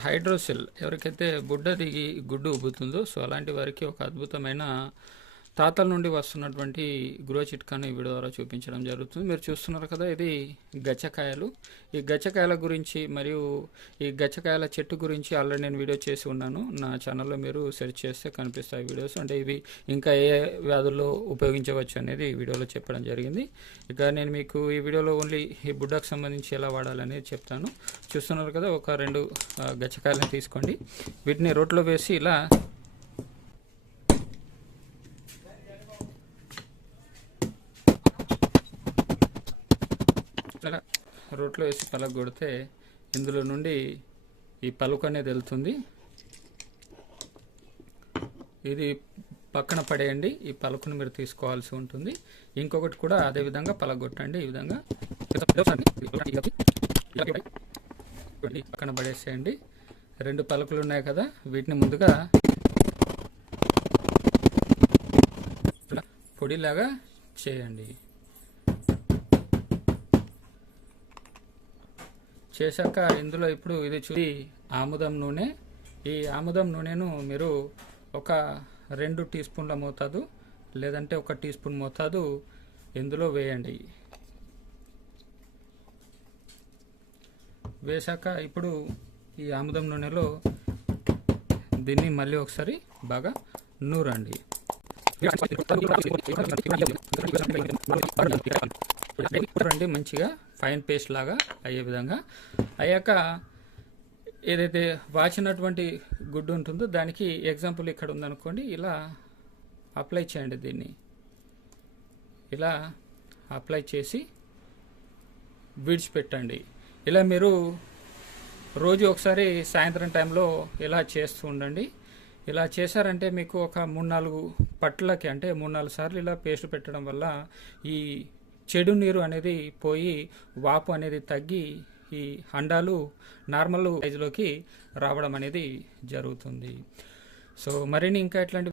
Hydrocele ఎవరికైతే బుడ్డ దిగి గుడ్డు ఉబ్బుతుందో సో అలాంటి వారికి ఒక అద్భుతమైన తాతల నుండి వస్తున్నటువంటి గృహ చిట్కాను ఈ వీడియో ద్వారా చూపించడం జరుగుతుంది. మీరు చూస్తున్నారు కదా ఇది గచ్చకాయలు. ఈ గచ్చకాయల గురించి మరియు ఈ గచ్చకాయల చెట్టు గురించి ఆల్రెడీ నేను వీడియో చేసి ఉన్నాను. నా ఛానల్లో మీరు సెర్చ్ చేస్తే కనిపిస్తాయి వీడియోస్. అంటే ఇవి ఇంకా ఏ వ్యాధుల్లో ఉపయోగించవచ్చు అనేది ఈ వీడియోలో చెప్పడం జరిగింది. ఇక నేను మీకు ఈ వీడియోలో ఓన్లీ ఈ బుడ్డకు సంబంధించి ఎలా వాడాలనేది చెప్తాను. చూస్తున్నారు కదా ఒక రెండు గచ్చకాయలను తీసుకోండి. వీటిని రోట్లో వేసి ఇలా ఇలా రోట్లో వేసి పలక కొడితే ఇందులో నుండి ఈ పలుకు అనేది వెళ్తుంది. ఇది పక్కన పడేయండి ఈ పలుకును మీరు తీసుకోవాల్సి ఉంటుంది. ఇంకొకటి కూడా అదే విధంగా పలగొట్టండి ఈ విధంగా. పక్కన పడేసేయండి. రెండు పలుకులు ఉన్నాయి కదా వీటిని ముందుగా పొడిలాగా చేయండి. చేశాక ఇందులో ఇప్పుడు ఇది చూసి ఆముదం నూనె. ఈ ఆముదం నూనెను మీరు ఒక రెండు టీ స్పూన్ల మోతాదు లేదంటే ఒక టీ స్పూన్ మోతాదు ఇందులో వేయండి. వేశాక ఇప్పుడు ఈ ఆముదం నూనెలో దీన్ని మళ్ళీ ఒకసారి బాగా నూరండి. రండి మంచిగా ఫైన్ పేస్ట్ లాగా అయ్యే విధంగా అయ్యాక ఏదైతే వాచినటువంటి గుడ్డు ఉంటుందో దానికి ఎగ్జాంపుల్ ఇక్కడ ఉందనుకోండి ఇలా అప్లై చేయండి దీన్ని. ఇలా అప్లై చేసి విడిచిపెట్టండి ఇలా మీరు రోజు ఒకసారి సాయంత్రం టైంలో ఇలా చేస్తూ ఉండండి. ఇలా చేశారంటే మీకు ఒక మూడు నాలుగు పట్లకి అంటే మూడు నాలుగు సార్లు ఇలా పేస్ట్ పెట్టడం వల్ల ఈ చెడు నీరు అనేది పోయి వాపు అనేది తగ్గి ఈ అండాలు నార్మల్ సైజులోకి రావడం అనేది జరుగుతుంది. సో మరిన్ని ఇంకా ఇట్లాంటి